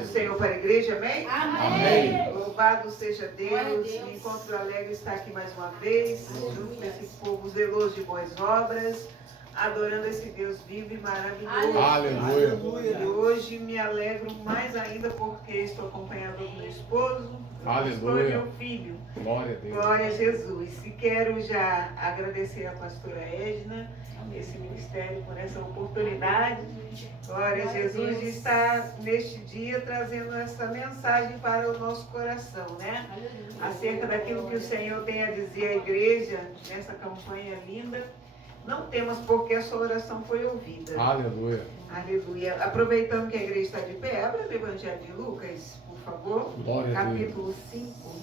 O Senhor para a igreja, amém? Amém. Louvado seja Deus. Me encontro alegre estar aqui mais uma vez, junto com esse povo zeloso de boas obras, adorando esse Deus vivo e maravilhoso. Aleluia. E hoje me alegro mais ainda porque estou acompanhado do meu esposo, do meu filho. Glória a Deus. Glória a Jesus. E quero já agradecer à pastora Edna, esse ministério, por essa oportunidade. Glória a Jesus, de estar neste dia trazendo essa mensagem para o nosso coração, né? Acerca daquilo que o Senhor tem a dizer à igreja nessa campanha linda. Não temas, porque a sua oração foi ouvida. Aleluia. Aleluia. Aproveitando que a igreja está de pé, abra o Evangelho de Lucas, por favor. Glória a Deus. Capítulo 5.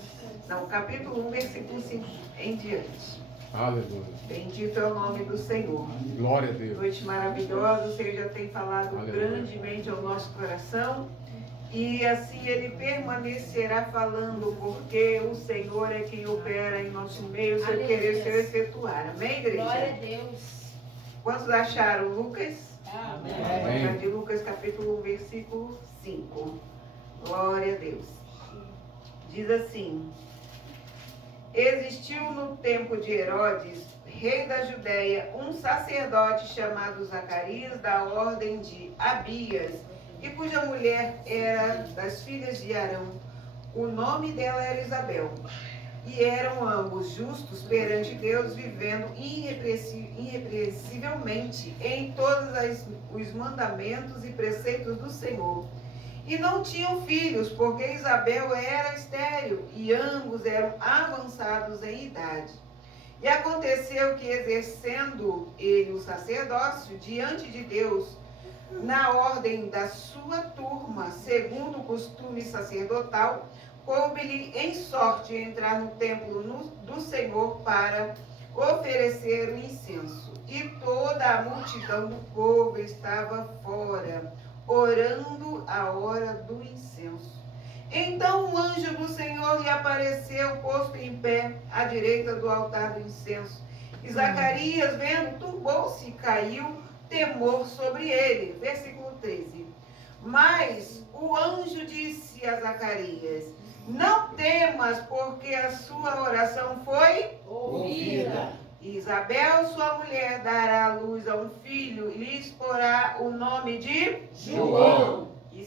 Não, capítulo 1, versículo 5 em diante. Aleluia. Bendito é o nome do Senhor. Glória a Deus. Noite maravilhosa, o Senhor já tem falado Aleluia. grandemente ao nosso coração. E assim Ele permanecerá falando, porque o Senhor é quem opera em nosso meio, seu querer, seu efetuar. Amém, igreja? Glória a Deus. Quantos acharam Lucas? Amém. Evangelho de Lucas, capítulo 1, versículo 5. Glória a Deus. Diz assim: existiu no tempo de Herodes, rei da Judéia, um sacerdote chamado Zacarias, da ordem de Abias, e cuja mulher era das filhas de Arão. O nome dela era Isabel. E eram ambos justos perante Deus, vivendo irrepreensivelmente em todos os mandamentos e preceitos do Senhor. E não tinham filhos, porque Isabel era estéril, e ambos eram avançados em idade. E aconteceu que, exercendo ele o sacerdócio diante de Deus, na ordem da sua turma, segundo o costume sacerdotal, coube-lhe em sorte entrar no templo do Senhor para oferecer o incenso. E toda a multidão do povo estava fora, orando a hora do incenso. Então o anjo do Senhor lhe apareceu, posto em pé, à direita do altar do incenso. E Zacarias, vendo, turbou-se e caiu temor sobre ele. Versículo 13. Mas o anjo disse a Zacarias: não temas, porque a sua oração foi Ouvida. Isabel, sua mulher, dará à luz a um filho e lhes porá o nome de João. E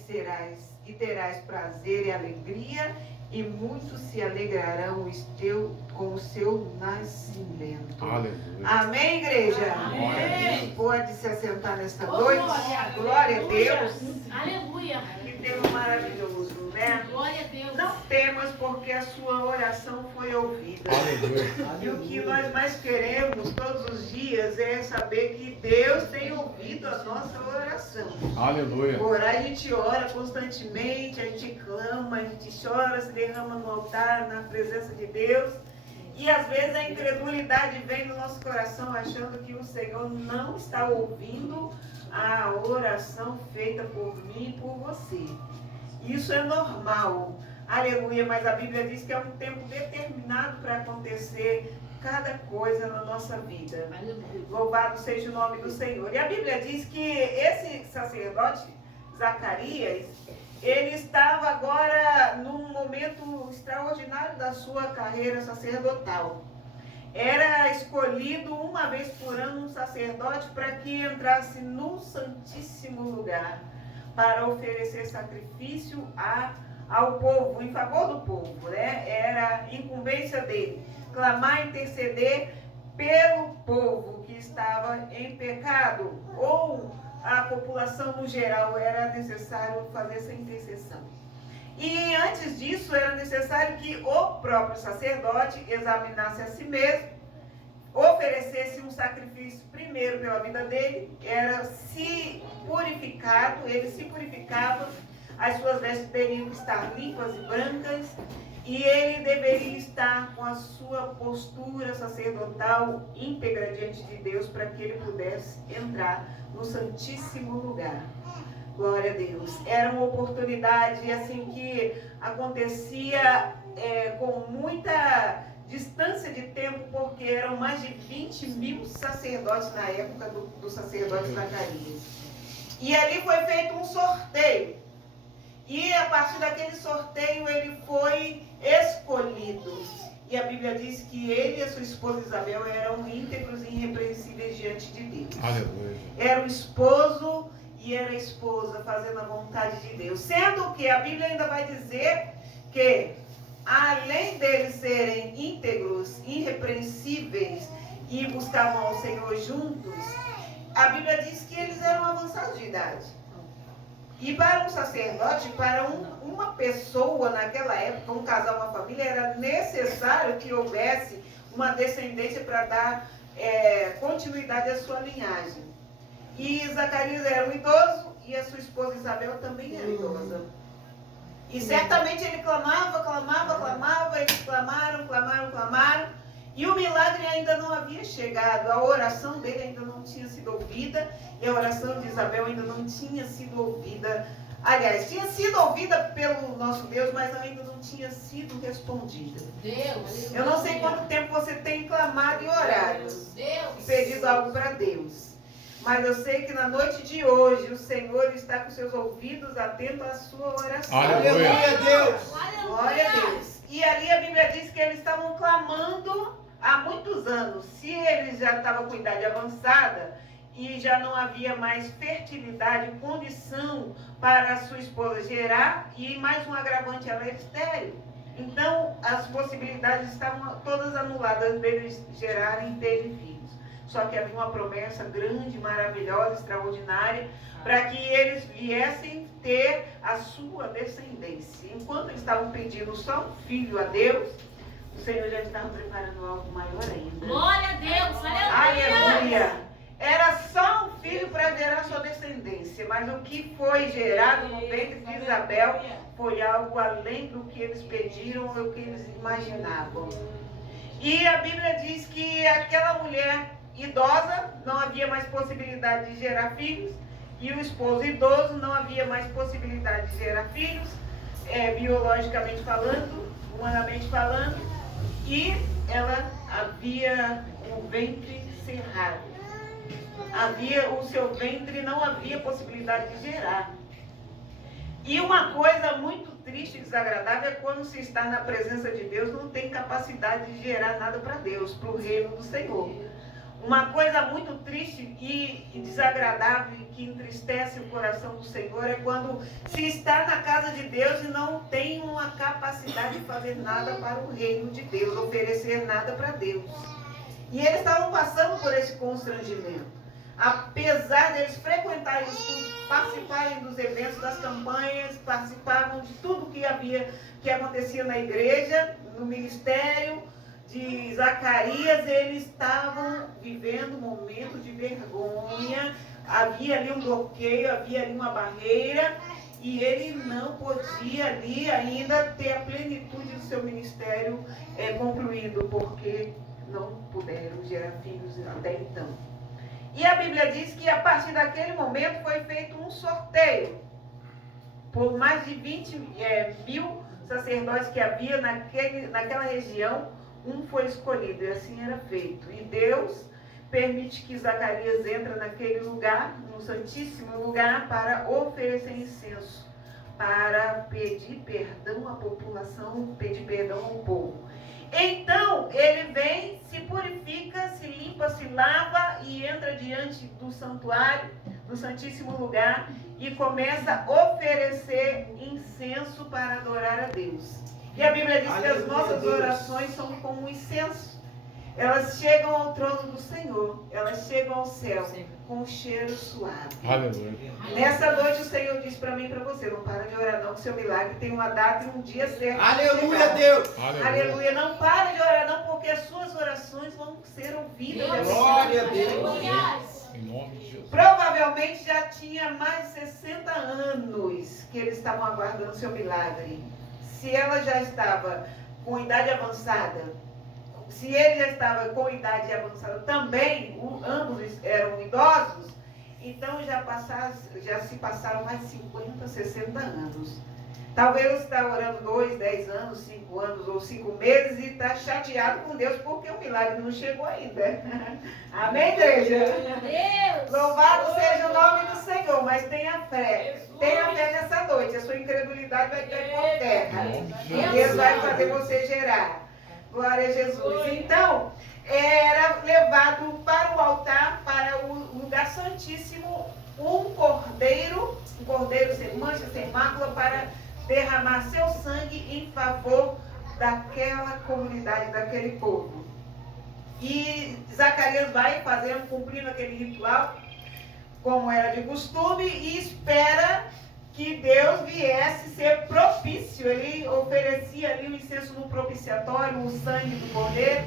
terás prazer e alegria, e muitos se alegrarão com o seu nascimento. Aleluia. Amém, igreja? Amém. Pode se assentar nesta Oh, noite. Glória a Deus. Aleluia. Que Deus maravilhoso, né? Glória a Deus. Não temas, porque a sua oração foi ouvida. Aleluia. E o que nós mais queremos todos os dias é saber que Deus tem ouvido a nossa oração. Aleluia. Orar, a gente ora constantemente, a gente clama, a gente chora, se derrama no altar, na presença de Deus. E às vezes a incredulidade vem no nosso coração achando que o Senhor não está ouvindo a oração feita por mim e por você. Isso é normal. Aleluia, mas a Bíblia diz que é um tempo determinado para acontecer cada coisa na nossa vida. Aleluia. Louvado seja o nome do Senhor. E a Bíblia diz que esse sacerdote, Zacarias, ele estava agora num momento extraordinário da sua carreira sacerdotal. Era escolhido uma vez por ano um sacerdote para que entrasse no Santíssimo Lugar para oferecer sacrifício ao povo, em favor do povo, né? Era incumbência dele clamar e interceder pelo povo que estava em pecado, ou a população no geral. Era necessário fazer essa intercessão. E antes disso era necessário que o próprio sacerdote examinasse a si mesmo, oferecesse um sacrifício primeiro pela vida dele, era se purificado, ele se purificava, as suas vestes teriam que estar limpas e brancas, e ele deveria estar com a sua postura sacerdotal íntegra diante de Deus, para que ele pudesse entrar no Santíssimo Lugar. Glória a Deus. Era uma oportunidade assim que acontecia com muita distância de tempo, porque eram mais de 20 mil sacerdotes na época do sacerdote Zacarias. E ali foi feito um sorteio. E a partir daquele sorteio ele foi escolhido. E a Bíblia diz que ele e a sua esposa Isabel eram íntegros e irrepreensíveis diante de Deus. Aleluia. Era o esposo e era a esposa fazendo a vontade de Deus. Sendo que a Bíblia ainda vai dizer que, além deles serem íntegros, irrepreensíveis e buscavam ao Senhor juntos, a Bíblia diz que eles eram avançados de idade. E para um sacerdote, para uma pessoa naquela época, um casal, uma família, era necessário que houvesse uma descendência para dar continuidade à sua linhagem. E Zacarias era um idoso e a sua esposa Isabel também era idosa. E certamente ele clamava, eles clamaram. E o milagre ainda não havia chegado, a oração dele ainda não tinha sido ouvida, e a oração de Isabel ainda não tinha sido ouvida. Aliás, tinha sido ouvida pelo nosso Deus, mas ainda não tinha sido respondida. Deus. Eu não sei quanto tempo você tem clamado e orado, e pedido algo para Deus. Mas eu sei que na noite de hoje o Senhor está com seus ouvidos atentos à sua oração. Aleluia. Aleluia, Deus. Glória a Deus. E ali a Bíblia diz que eles estavam clamando há muitos anos. Se eles já estavam com idade avançada e já não havia mais fertilidade, condição para a sua esposa gerar, e mais um agravante, ela é estéril. Então, as possibilidades estavam todas anuladas deles gerarem e terem filhos. Só que havia uma promessa grande, maravilhosa, extraordinária, para que eles viessem ter a sua descendência. Enquanto eles estavam pedindo só um filho a Deus, o Senhor já estava preparando algo maior ainda. Glória a Deus. Aleluia. Aleluia! Era só um filho para gerar sua descendência, mas o que foi gerado no ventre de Isabel foi algo além do que eles pediram ou o que eles imaginavam. E a Bíblia diz que aquela mulher idosa não havia mais possibilidade de gerar filhos, e o esposo idoso não havia mais possibilidade de gerar filhos, biologicamente falando, humanamente falando, e ela havia o ventre cerrado. O seu ventre não havia possibilidade de gerar. E uma coisa muito triste e desagradável é quando se está na presença de Deus, não tem capacidade de gerar nada para Deus, para o reino do Senhor. Uma coisa muito triste e desagradável e que entristece o coração do Senhor é quando se está na casa de Deus e não tem uma capacidade de fazer nada para o reino de Deus, oferecer nada para Deus. E eles estavam passando por esse constrangimento. Apesar deles frequentarem tudo, participarem dos eventos, das campanhas, participavam de tudo que acontecia na igreja, no ministério de Zacarias, eles estavam vivendo um momento de vergonha, havia ali um bloqueio, havia ali uma barreira, e ele não podia ali ainda ter a plenitude do seu ministério concluído, porque não puderam gerar filhos até então. E a Bíblia diz que a partir daquele momento foi feito um sorteio por mais de 20 mil sacerdotes que havia naquela região. Um foi escolhido, e assim era feito. E Deus permite que Zacarias entre naquele lugar, no Santíssimo Lugar, para oferecer incenso, para pedir perdão à população, pedir perdão ao povo. Então, ele vem, se purifica, se limpa, se lava e entra diante do santuário, do Santíssimo Lugar, e começa a oferecer incenso para adorar a Deus. E a Bíblia diz que as nossas orações são como um incenso. Elas chegam ao trono do Senhor, elas chegam ao céu com um cheiro suave. Aleluia. Nessa noite o Senhor diz para mim e para você, não para de orar não, que seu milagre tem uma data e um dia certo. Aleluia, Deus. Aleluia. Não para de orar não, porque as suas orações vão ser ouvidas. Glória a Deus. Em nome de Jesus. Provavelmente já tinha mais de 60 anos que eles estavam aguardando seu milagre. Se ela já estava com idade avançada, se ele já estava com idade avançada também, ambos eram idosos, então já se passaram mais de 50, 60 anos. Talvez você está orando 2, 10 anos, 5 anos ou 5 meses e está chateado com Deus porque o milagre não chegou ainda. Amém, igreja? Deus. Louvado seja o nome do Senhor, mas tenha fé. Tenha fé nessa noite. A sua incredulidade vai cair por terra. Deus vai fazer você gerar. Glória a Jesus. Então, era levado para o altar, para o lugar santíssimo, um cordeiro sem mancha, sem mácula, para derramar seu sangue em favor daquela comunidade, daquele povo. E Zacarias vai fazendo, cumprindo aquele ritual, como era de costume, e espera que Deus viesse ser propício. Ele oferecia ali o incenso no propiciatório, o sangue do cordeiro,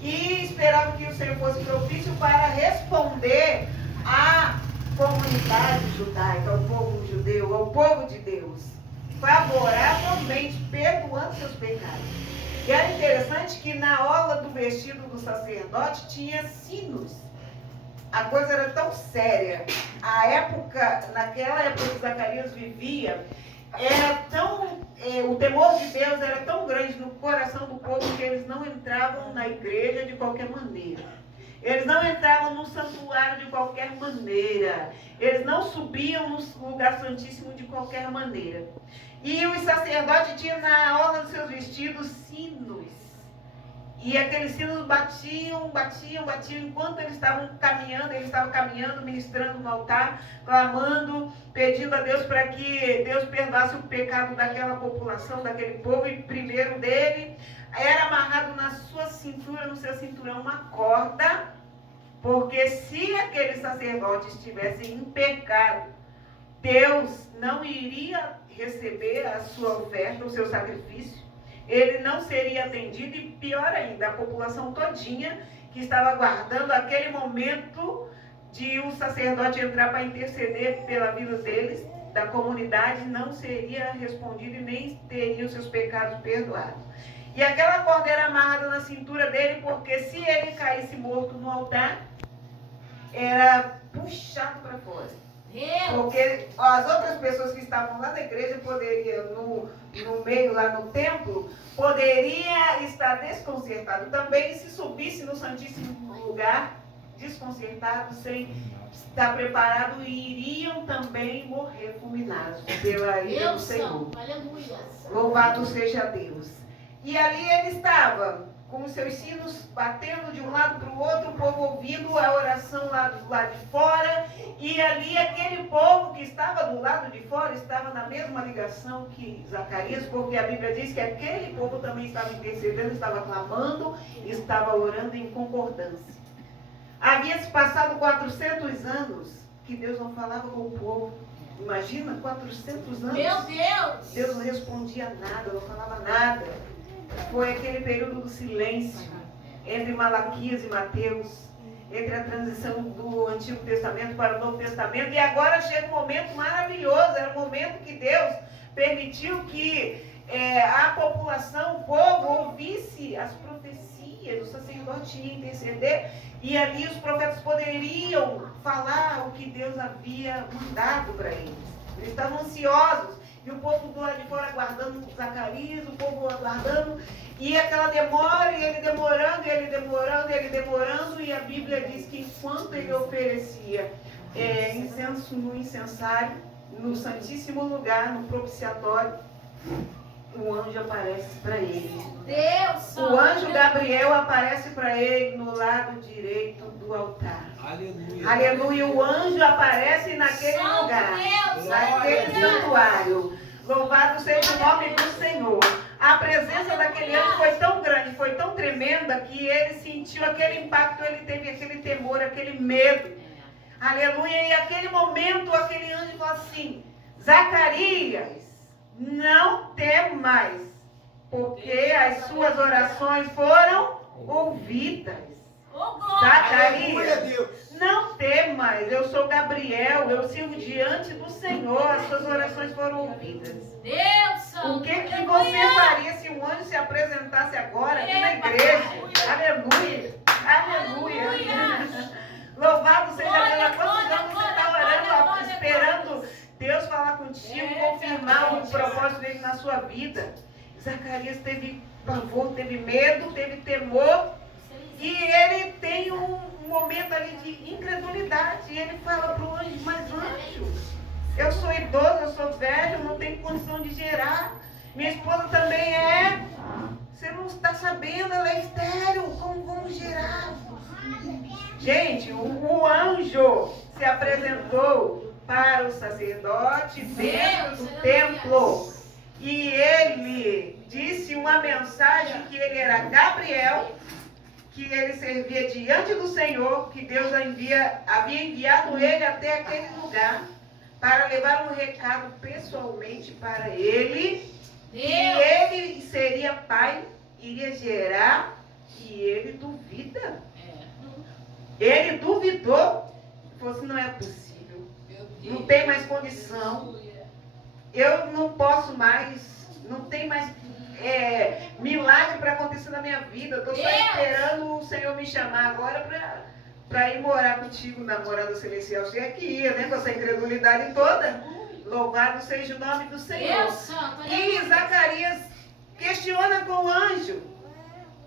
e esperava que o Senhor fosse propício para responder à comunidade judaica, ao povo judeu, ao povo de Deus, favoravelmente, perdoando seus pecados. E era interessante que na orla do vestido do sacerdote tinha sinos. A coisa era tão séria. Naquela época que Zacarias vivia, o temor de Deus era tão grande no coração do povo que eles não entravam na igreja de qualquer maneira. Eles não entravam no santuário de qualquer maneira. Eles não subiam no lugar santíssimo de qualquer maneira. E os sacerdotes tinham na orla dos seus vestidos sinos. E aqueles sinos batiam, enquanto eles estavam caminhando, ministrando no altar, clamando, pedindo a Deus para que Deus perdoasse o pecado daquela população, daquele povo. E primeiro dele, era amarrado na sua cintura, no seu cinturão, uma corda, porque se aquele sacerdote estivesse em pecado, Deus não iria receber a sua oferta, o seu sacrifício. Ele não seria atendido e, pior ainda, a população todinha que estava aguardando aquele momento de um sacerdote entrar para interceder pela vida deles, da comunidade, não seria respondido e nem teria os seus pecados perdoados. E aquela corda era amarrada na cintura dele, porque se ele caísse morto no altar, era puxado para fora. Porque as outras pessoas que estavam lá na igreja poderiam, no meio, lá no templo, poderia estar desconcertado também, se subisse no Santíssimo Lugar, desconcertado, sem estar preparado, e iriam também morrer fulminados pela ira do Senhor. Louvado seja Deus. E ali ele estava, com os seus sinos batendo de um lado para o outro, o povo ouvindo a oração lá do lado de fora, e ali aquele povo que estava do lado de fora estava na mesma ligação que Zacarias, porque a Bíblia diz que aquele povo também estava intercedendo, estava clamando, estava orando em concordância. Havia se passado 400 anos que Deus não falava com o povo. Imagina, 400 anos. Meu Deus! Deus não respondia nada, não falava nada. Foi aquele período do silêncio entre Malaquias e Mateus, entre a transição do Antigo Testamento para o Novo Testamento, e agora chega um momento maravilhoso. Era um momento que Deus permitiu que a população, o povo, ouvisse as profecias. O sacerdote ia interceder, e ali os profetas poderiam falar o que Deus havia mandado para eles. Eles estavam ansiosos. E o povo do lado de fora aguardando Zacarias, o povo aguardando, e aquela demora, e ele demorando, e a Bíblia diz que enquanto ele oferecia incenso no incensário, no Santíssimo Lugar, no propiciatório, o anjo aparece para ele. Deus! O anjo Gabriel aparece para ele no lado direito do altar. Aleluia. Aleluia. O anjo aparece naquele lugar, naquele santuário. Louvado seja o nome do Senhor. A presença daquele anjo foi tão grande, foi tão tremenda, que ele sentiu aquele impacto, ele teve aquele temor, aquele medo. Aleluia. E aquele momento, aquele anjo falou assim: Zacarias, não temas, porque as suas orações foram ouvidas. Zacarias, não temas, eu sou Gabriel, eu sirvo diante do Senhor, as suas orações foram ouvidas. O que você faria se um anjo se apresentasse agora aqui na igreja? Aleluia, aleluia. Louvado seja Deus. Há quantos anos você está orando, esperando Deus falar contigo, confirmar o propósito dele na sua vida. Zacarias teve pavor, teve medo, teve temor. E ele tem um momento ali de incredulidade. E ele fala para o anjo, mas anjo, eu sou idoso, eu sou velho, não tenho condição de gerar. Minha esposa também é. Você não está sabendo, ela é estéril, como vamos gerar? Gente, o anjo se apresentou para o sacerdote dentro do templo. E ele disse uma mensagem que ele era Gabriel, que ele servia diante do Senhor, que Deus havia enviado ele até aquele lugar para levar um recado pessoalmente para ele. E ele seria pai, iria gerar, e ele duvida. Ele duvidou. Falou assim, não é possível. Não tem mais condição. Eu não posso mais. Não tem mais milagre para acontecer na minha vida. Eu estou só esperando o Senhor me chamar agora para ir morar contigo na morada celestial. Você é que ia, né? Com essa incredulidade toda. Louvado seja o nome do Senhor. E Zacarias questiona com o anjo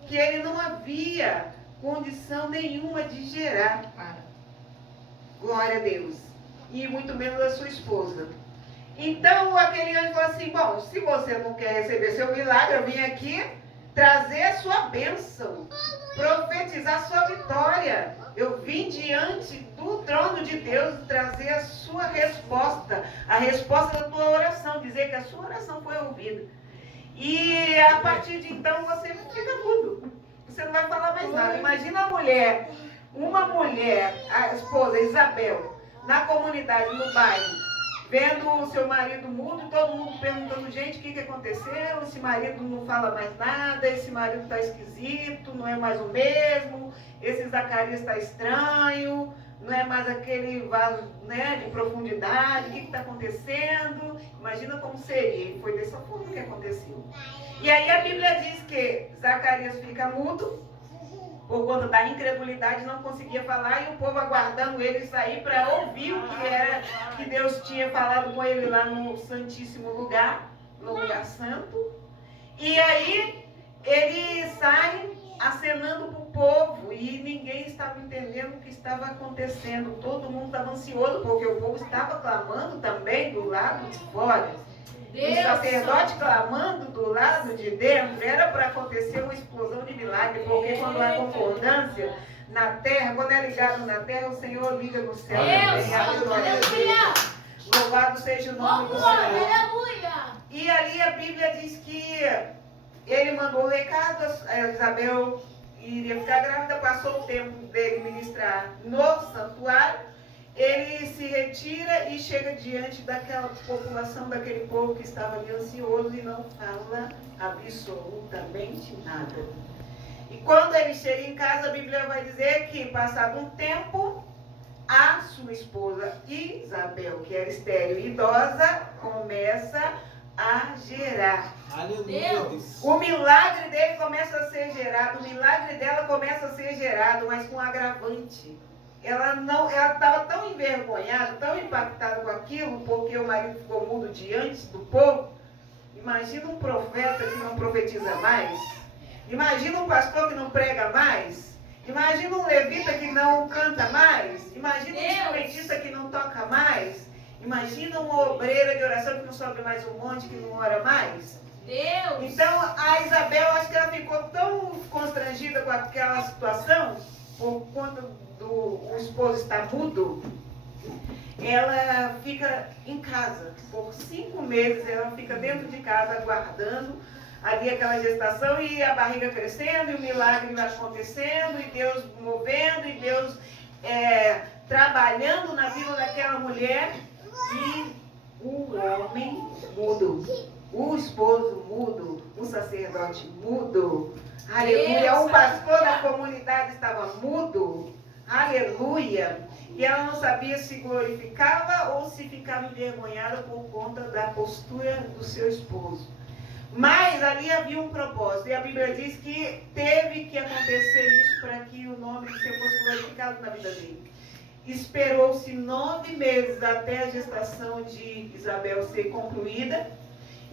que ele não havia condição nenhuma de gerar. Glória a Deus. E muito menos a sua esposa. Então aquele anjo falou assim, bom, se você não quer receber seu milagre, eu vim aqui trazer a sua bênção, profetizar a sua vitória. Eu vim diante do trono de Deus trazer a sua resposta, a resposta da tua oração, dizer que a sua oração foi ouvida. E a partir de então você fica mudo. Você não vai falar mais nada. Imagina uma mulher, a esposa Isabel, na comunidade, no bairro, vendo o seu marido mudo, todo mundo perguntando, gente, o que aconteceu? Esse marido não fala mais nada, esse marido está esquisito, não é mais o mesmo, esse Zacarias está estranho, não é mais aquele vaso, né, de profundidade, o que está acontecendo? Imagina como seria, e foi dessa forma que aconteceu. E aí a Bíblia diz que Zacarias fica mudo, por conta da incredulidade, não conseguia falar, e o povo aguardando ele sair para ouvir o que era que Deus tinha falado com ele lá no Santíssimo Lugar, no lugar santo. E aí ele sai acenando para o povo e ninguém estava entendendo o que estava acontecendo. Todo mundo estava ansioso, porque o povo estava clamando também do lado de fora. O sacerdote clamando do lado de dentro, era para acontecer uma explosão de milagre, porque quando há concordância na terra, quando é ligado na terra, o Senhor liga no céu. Louvado seja o nome do Senhor. E ali a Bíblia diz que ele mandou o recado, a Isabel iria ficar grávida, passou o tempo dele ministrar no santuário. Ele se retira e chega diante daquela população, daquele povo que estava ali ansioso e não fala absolutamente nada. E quando ele chega em casa, a Bíblia vai dizer que, passado um tempo, a sua esposa Isabel, que era estéril e idosa, começa a gerar. Aleluia. O milagre dele começa a ser gerado, o milagre dela começa a ser gerado, mas com agravante. Ela estava tão envergonhada, tão impactada com aquilo, porque o marido ficou mudo diante do povo. Imagina um profeta que não profetiza mais. Imagina um pastor que não prega mais. Imagina um levita que não canta mais. Imagina um instrumentista que não toca mais. Imagina uma obreira de oração que não sobe mais um monte, que não ora mais. Então, a Isabel, acho que ela ficou tão constrangida com aquela situação, por conta do esposo estar mudo, ela fica em casa. Por 5 meses, ela fica dentro de casa, aguardando ali aquela gestação e a barriga crescendo, e o milagre acontecendo, e Deus movendo, e Deus trabalhando na vida daquela mulher, e o homem mudo, o esposo mudo, o sacerdote mudo, aleluia, o pastor da comunidade estava mudo, aleluia, e ela não sabia se glorificava ou se ficava envergonhada por conta da postura do seu esposo. Mas ali havia um propósito, e a Bíblia diz que teve que acontecer isso para que o nome do Senhor fosse glorificado na vida dele. Esperou-se 9 meses até a gestação de Isabel ser concluída,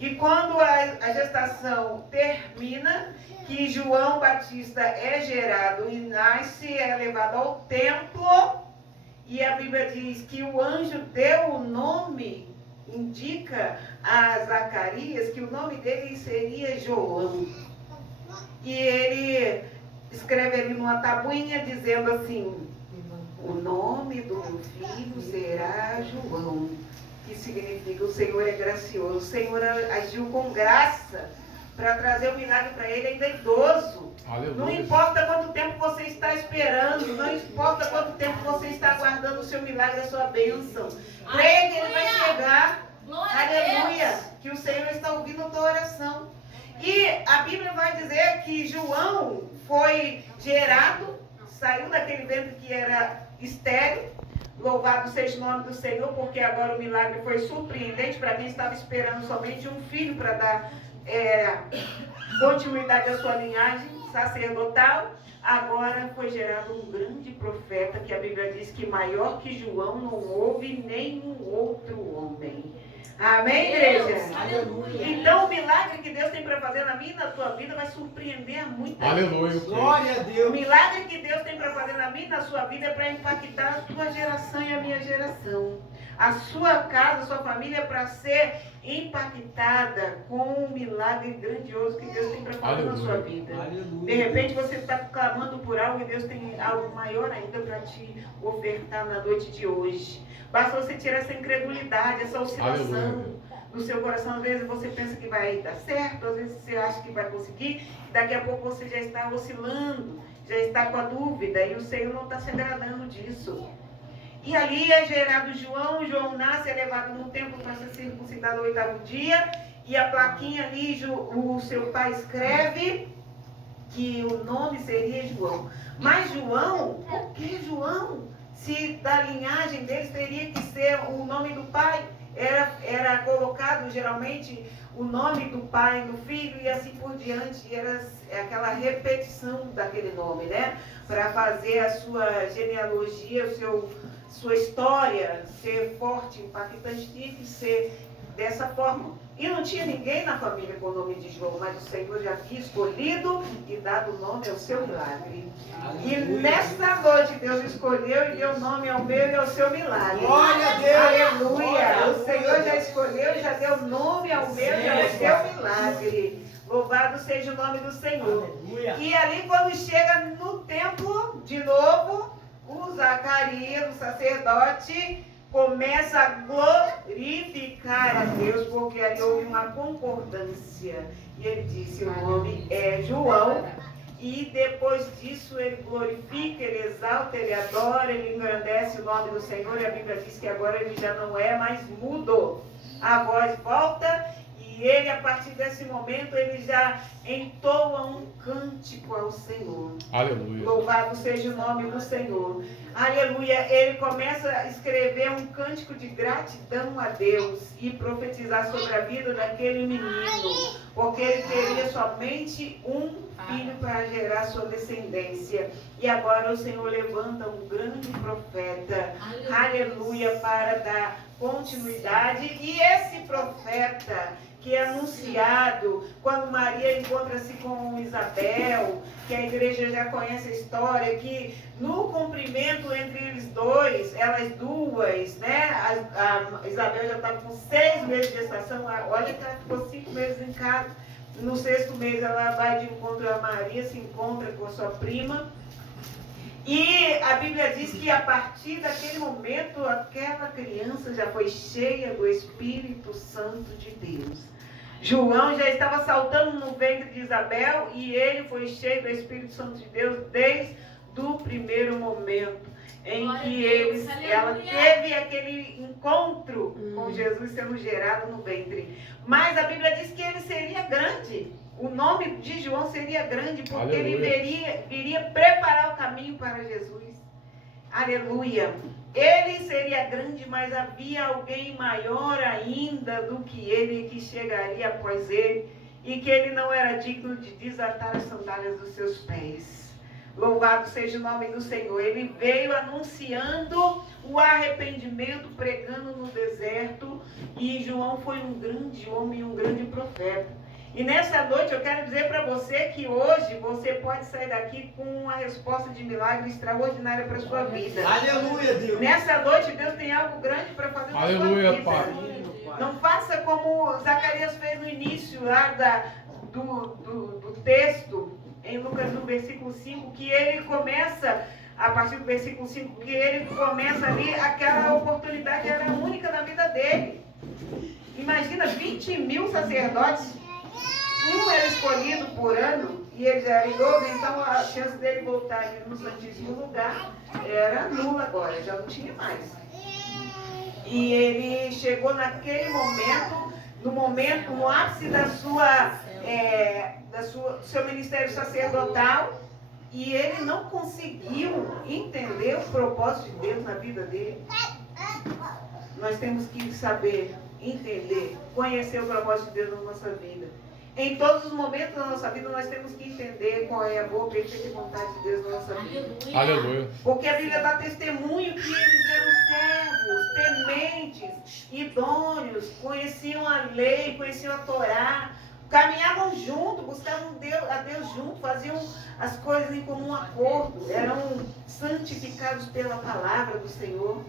E quando a gestação termina, que João Batista é gerado e nasce, é levado ao templo, e a Bíblia diz que o anjo deu o nome, indica a Zacarias que o nome dele seria João. E ele escreve ali numa tabuinha dizendo assim: o nome do meu filho será João, que significa o Senhor é gracioso. O Senhor agiu com graça para trazer o milagre para ele ainda idoso. Aleluia. Não importa quanto tempo você está esperando, não importa quanto tempo você está aguardando o seu milagre, a sua bênção. Creia que ele vai chegar. Glória a Aleluia. Deus. Que o Senhor está ouvindo a tua oração. E a Bíblia vai dizer que João foi gerado, saiu daquele ventre que era estéril. Louvado seja o nome do Senhor, porque agora o milagre foi surpreendente para quem estava esperando somente um filho para dar continuidade à sua linhagem sacerdotal. Agora foi gerado um grande profeta, que a Bíblia diz que maior que João não houve nenhum outro homem. Amém, igreja? Aleluia. Então o milagre que Deus tem para fazer na minha e na tua vida vai surpreender a muita Aleluia. gente. Glória a O Deus. milagre que Deus tem para fazer na minha e na sua vida é para impactar a tua geração e a minha geração. A sua casa, a sua família é para ser impactada com um milagre grandioso que Deus tem para fazer na sua vida. Aleluia. De repente você está clamando por algo e Deus tem algo maior ainda para te ofertar na noite de hoje. Basta você tirar essa incredulidade, essa oscilação Aleluia. do seu coração. Às vezes você pensa que vai dar certo, às vezes você acha que vai conseguir, daqui a pouco você já está oscilando, já está com a dúvida, e o Senhor não está se agradando disso. E ali é gerado João, João nasce, é levado no templo para ser circuncidado no 8º dia, e a plaquinha ali, o seu pai escreve que o nome seria João. Mas João, por que João? Se da linhagem deles teria que ser o nome do pai, era colocado geralmente o nome do pai no filho e assim por diante, era aquela repetição daquele nome, né? Para fazer a sua genealogia, sua história ser forte, impactante, tinha que ser dessa forma. E não tinha ninguém na família com o nome de João, mas o Senhor já havia escolhido e dado o nome ao seu milagre. E nessa noite Deus escolheu e deu nome ao meu e ao seu milagre. Glória a Deus. Aleluia! O Senhor já escolheu e já deu nome ao meu e ao seu milagre. Louvado seja o nome do Senhor. Aleluia. E ali quando chega no templo, de novo, o Zacarias, o sacerdote, começa a glorificar a Deus, porque ali houve uma concordância. E ele disse, o nome é João. E depois disso ele glorifica, ele exalta, ele adora, ele engrandece o nome do Senhor. E a Bíblia diz que agora ele já não é mais mudo. A voz volta e ele, a partir desse momento, ele já entoa um cântico ao Senhor. Aleluia. Louvado seja o nome do Senhor. Aleluia. Ele começa a escrever um cântico de gratidão a Deus e profetizar sobre a vida daquele menino, porque ele teria somente um filho para gerar sua descendência. E agora o Senhor levanta um grande profeta, aleluia, para dar continuidade. E esse profeta que é anunciado quando Maria encontra-se com Isabel, que a igreja já conhece a história, que no cumprimento entre eles dois, elas duas, né? A Isabel já estava com 6 meses de gestação, olha que ela ficou 5 meses em casa. No 6º mês ela vai de encontro a Maria, se encontra com a sua prima. E a Bíblia diz que a partir daquele momento, aquela criança já foi cheia do Espírito Santo de Deus. João já estava saltando no ventre de Isabel e ele foi cheio do Espírito Santo de Deus desde o primeiro momento em que ela teve aquele encontro com Jesus sendo gerado no ventre. Mas a Bíblia diz que ele seria grande. O nome de João seria grande porque ele viria preparar o caminho para Jesus. Aleluia. Ele seria grande, mas havia alguém maior ainda do que ele que chegaria após ele e que ele não era digno de desatar as sandálias dos seus pés. Louvado seja o nome do Senhor. Ele veio anunciando o arrependimento, pregando no deserto. E João foi um grande homem, um grande profeta. E nessa noite eu quero dizer para você que hoje você pode sair daqui com uma resposta de milagre extraordinária para a sua vida. Aleluia, Deus. Nessa noite Deus tem algo grande para fazer na sua Aleluia, vida. Pai. Não faça como Zacarias fez no início lá do texto, em Lucas no versículo 5, que ele começa, a partir do versículo 5, que ele começa ali aquela oportunidade que era única na vida dele. Imagina 20 mil sacerdotes, um era escolhido por ano, e ele já era idoso, então a chance dele voltar ali no Santíssimo Lugar era nula agora, já não tinha mais. E ele chegou naquele momento, no ápice do seu ministério sacerdotal, e ele não conseguiu entender o propósito de Deus na vida dele. Nós temos que saber, entender, conhecer o propósito de Deus na nossa vida. Em todos os momentos da nossa vida, nós temos que entender qual é a boa, perfeita vontade de Deus na nossa vida. Aleluia. Porque a Bíblia dá testemunho que eles eram servos, tementes, idôneos, conheciam a lei, conheciam a Torá, caminhavam junto, buscavam a Deus junto, faziam as coisas em comum acordo, eram santificados pela palavra do Senhor.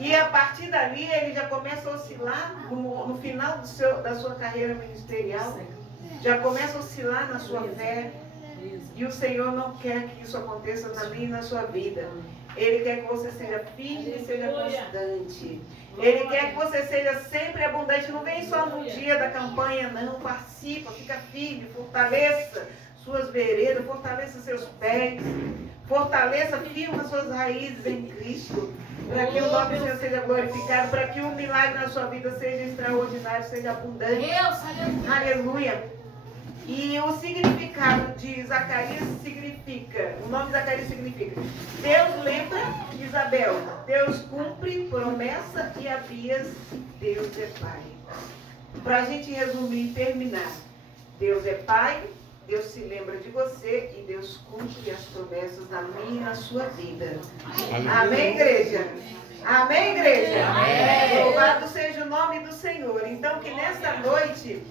E a partir dali ele já começa a oscilar no final da sua carreira ministerial, já começa a oscilar na sua fé. E o Senhor não quer que isso aconteça na minha e na sua vida. Ele quer que você seja firme e seja constante. Ele quer que você seja sempre abundante. Não vem só no dia da campanha, não. Participa, fica firme, fortaleça suas veredas, fortaleça seus pés, fortaleça, firma suas raízes em Cristo, para que o nome do Senhor seja glorificado, para que o milagre na sua vida seja extraordinário, seja abundante. Aleluia. E o significado de Zacarias significa, o nome de Zacarias significa: Deus lembra de Isabel, Deus cumpre promessa, e Abias, Deus é Pai. Para a gente resumir e terminar, Deus é Pai, Deus se lembra de você e Deus cumpre as promessas na minha e na sua vida. Amém, igreja? Amém, igreja? Amém. Louvado seja o nome do Senhor. Então, que nesta noite,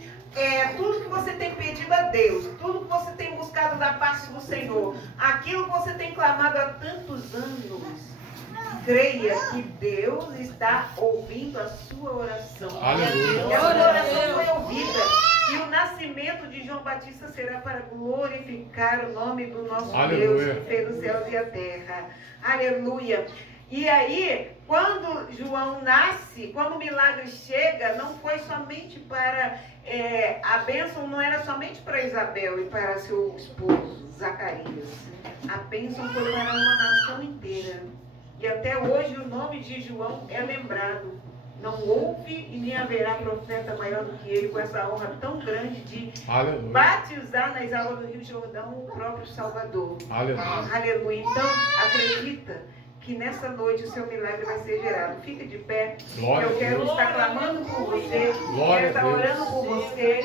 tudo que você tem pedido a Deus, tudo que você tem buscado da parte do Senhor, aquilo que você tem clamado há tantos anos, creia que Deus está ouvindo a sua oração. Aleluia. E a sua oração foi ouvida. E o nascimento de João Batista será para glorificar o nome do nosso Aleluia. Deus, que fez os céus e a terra. Aleluia. E aí, quando João nasce, quando o milagre chega, não foi somente para... a bênção não era somente para Isabel e para seu esposo, Zacarias. A bênção foi para uma nação inteira. E até hoje o nome de João é lembrado. Não houve e nem haverá profeta maior do que ele, com essa honra tão grande de batizar nas águas do Rio Jordão o próprio Salvador. Aleluia. Aleluia. Então, acredita que nessa noite o seu milagre vai ser gerado. Fica de pé. Glória Eu quero a Deus. estar clamando por você. Glória Quero estar a Deus. orando por você.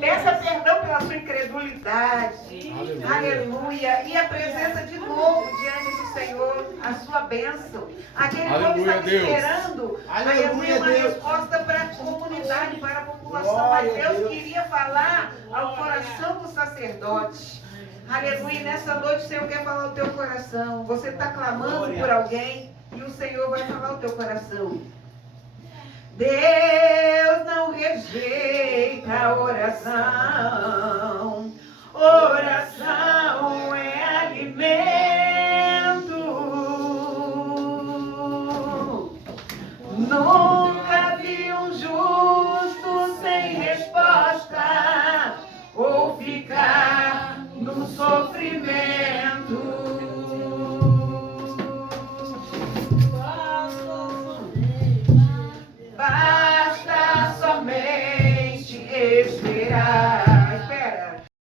Peça perdão pela sua incredulidade. Aleluia. Aleluia. E a presença de novo diante do Senhor, a sua bênção. Aquele povo Aleluia, estava Deus. esperando, aleluia, uma Deus. resposta para a comunidade, para a população. Glória Mas a Deus Deus. queria falar ao coração do sacerdote. Aleluia. Nessa noite o Senhor quer falar ao teu coração. Você está clamando por alguém e o Senhor vai falar ao teu coração. Deus não rejeita a oração.